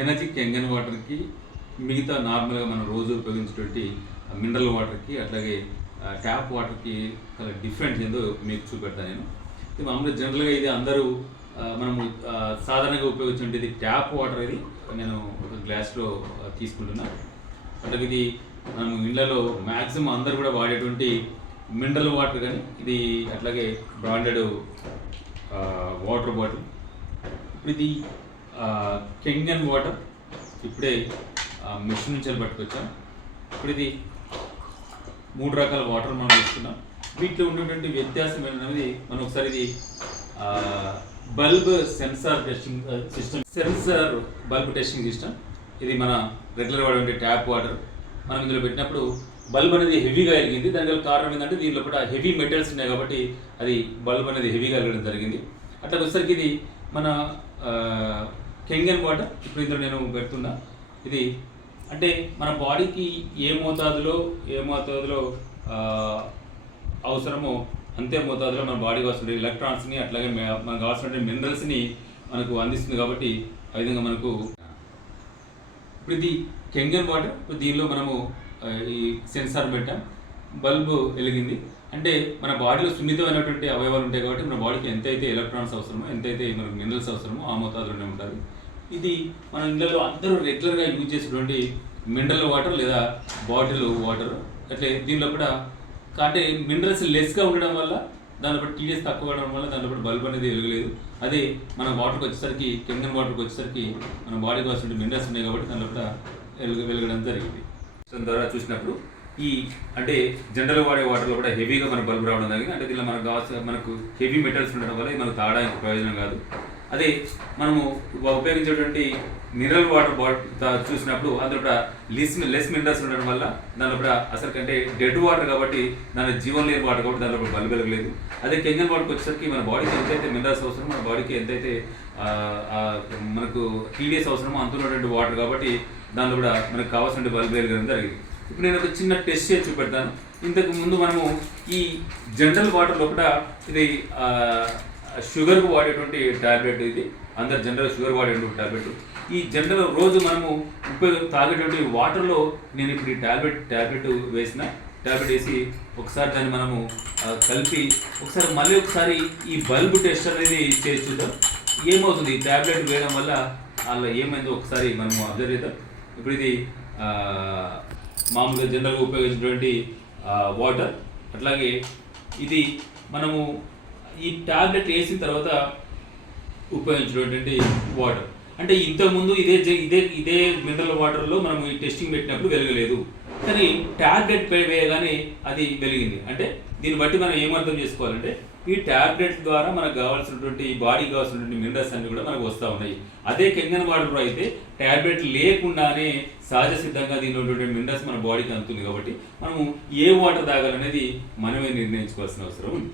Energy కెంగన్ వాటర్కి మిగతా నార్మల్గా మనం రోజు ఉపయోగించేటువంటి మినరల్ వాటర్కి అట్లాగే ట్యాప్ వాటర్కి చాలా డిఫరెంట్ ఏందో మీకు చూపెడతాను నేను. ఇది మామూలుగా జనరల్గా ఇది అందరూ మనము సాధారణంగా ఉపయోగించేది ట్యాప్ వాటర్. ఇది నేను ఒక గ్లాస్లో తీసుకుంటున్నాను. అట్లాగే ఇది మనం ఇళ్లలో మ్యాక్సిమం అందరూ కూడా వాడేటువంటి మినరల్ వాటర్, కానీ ఇది అట్లాగే బ్రాండెడ్ వాటర్ బాటిల్. ఇప్పుడు ఇది కెంగన్ వాటర్ ఇప్పుడే మిషన్ నుంచి పట్టుకొచ్చాం. ఇప్పుడు ఇది 3 రకాల వాటర్ మనం తీసుకున్నాం. వీటిలో ఉండేటువంటి వ్యత్యాసం అనేది మనం ఒకసారి ఇది bulb sensor testing system, sensor bulb testing system. ఇది మన రెగ్యులర్ వాడే ట్యాప్ వాటర్ మనం ఇందులో పెట్టినప్పుడు బల్బ్ అనేది హెవీగా వెలిగింది. దానికి కారణం ఏంటంటే దీనిలో కూడా హెవీ మెటల్స్ ఉన్నాయి కాబట్టి అది బల్బ్ అనేది హెవీగా వెలగడం జరిగింది. అట్లా వచ్చేసరికి ఇది మన కెంగన్ వాటర్ ఇప్పుడు ఇందులో నేను పెడుతున్నా. ఇది అంటే మన బాడీకి ఏ మోతాదులో అవసరమో అంతే మోతాదులో మన బాడీకి కావాల్సిన ఎలక్ట్రాన్స్ని అట్లాగే మనకు కావాల్సిన మినరల్స్ని మనకు అందిస్తుంది. కాబట్టి ఆ విధంగా మనకు ఇప్పుడు ఇది కెంగన్ వాటర్. ఇప్పుడు దీనిలో మనము ఈ సెన్సార్ పెట్టాం, బల్బు వెలిగింది. అంటే మన బాడీలో సున్నితమైనటువంటి అవయవాలు ఉంటాయి కాబట్టి మన బాడీకి ఎంతైతే ఎలక్ట్రాన్స్ అవసరమో, ఎంతైతే మనకు మినరల్స్ అవసరమో ఆ మోతాదులోనే ఉంటుంది. ఇది మన ఇళ్ళలో అందరూ రెగ్యులర్గా యూజ్ చేసేటువంటి మినరల్ వాటర్ లేదా బాటిల్ వాటర్. అట్లే దీనిలో కూడా అంటే మినరల్స్ లెస్గా ఉండడం వల్ల, దానిలో కూడా టీడీఎస్ తక్కువ ఉండడం వల్ల దానిలో కూడా బల్బ్ అనేది వెలగలేదు. అదే మన వాటర్కి వచ్చేసరికి, కెంగన్ వాటర్కి వచ్చేసరికి మన బాడీకి కావాల్సిన మినరల్స్ ఉన్నాయి కాబట్టి దానిలో కూడా వెలగడం జరిగింది. దాని ద్వారా చూసినప్పుడు ఈ అంటే జనరల్ వాడే వాటర్లో కూడా హెవీగా మన బల్బ్ రావడం జరిగింది. అంటే దీనిలో మనకు హెవీ మెటల్స్ ఉండడం వల్ల మనకు తాగడానికి ప్రయోజనం కాదు. అదే మనము ఉపయోగించేటువంటి మినరల్ వాటర్ బాటిల్ చూసినప్పుడు అందులో కూడా లెస్ మినరల్స్ ఉండడం వల్ల దానిలో కూడా అసలు కంటే డెడ్ వాటర్ కాబట్టి దాని జీవం లేని వాటర్ కాబట్టి దానిలో కూడా బల్బ్ వెలగలేదు. అదే కెంగన్ వాటర్కి వచ్చేసరికి మన బాడీకి ఎంతైతే మినరల్స్ అవసరమో, మన బాడీకి ఎంతైతే మనకు టీడీఎస్ అవసరమో అంత ఉన్నటువంటి వాటర్ కాబట్టి దానిలో కూడా మనకు కావాల్సిన బల్బ్ వెలగడం జరిగింది. ఇప్పుడు నేను ఒక చిన్న టెస్ట్ చేసి చూపెడతాను. ఇంతకు ముందు మనము ఈ జనరల్ వాటర్లో కూడా ఇది షుగర్కు వాడేటువంటి టాబ్లెట్. ఇది అందరు జనరల్ షుగర్ వాడేటువంటి టాబ్లెట్. ఈ జనరల్ రోజు మనము తాగేటువంటి వాటర్లో నేను ఇప్పుడు ఈ టాబ్లెట్ వేసి ఒకసారి దాన్ని మనము కలిపి మళ్ళీ ఒకసారి ఈ బల్బ్ టెస్ట్ అనేది చేసి చూద్దాం. ఏమవుతుంది ఈ టాబ్లెట్ వేయడం వల్ల అలా ఏమైందో ఒకసారి మనము అబ్జర్వ్ చేద్దాం. ఇప్పుడు ఇది మామూలుగా జనరల్గా ఉపయోగించినటువంటి వాటర్. అట్లాగే ఇది మనము ఈ టాబ్లెట్ వేసిన తర్వాత ఉపయోగించినటువంటి వాటర్. అంటే ఇంతకుముందు ఇదే మినరల్ వాటర్లో మనం ఈ టెస్టింగ్ పెట్టినప్పుడు వెలగలేదు, కానీ టాబ్లెట్ వేయగానే అది వెలిగింది. అంటే దీన్ని బట్టి మనం ఏమర్థం చేసుకోవాలంటే ఈ టాబ్లెట్ ద్వారా మనకు కావాల్సినటువంటి బాడీకి కావాల్సినటువంటి మినరల్స్ అన్ని కూడా మనకు వస్తూ ఉన్నాయి. అదే కెంగన్ వాటర్ అయితే టాబ్లెట్ లేకుండానే సహజ సిద్ధంగా దీనిలో ఉన్నటువంటి మినరల్స్ మన బాడీకి అందుతుంది. కాబట్టి మనము ఏ వాటర్ తాగాలనేది మనమే నిర్ణయించుకోవాల్సిన అవసరం ఉంది.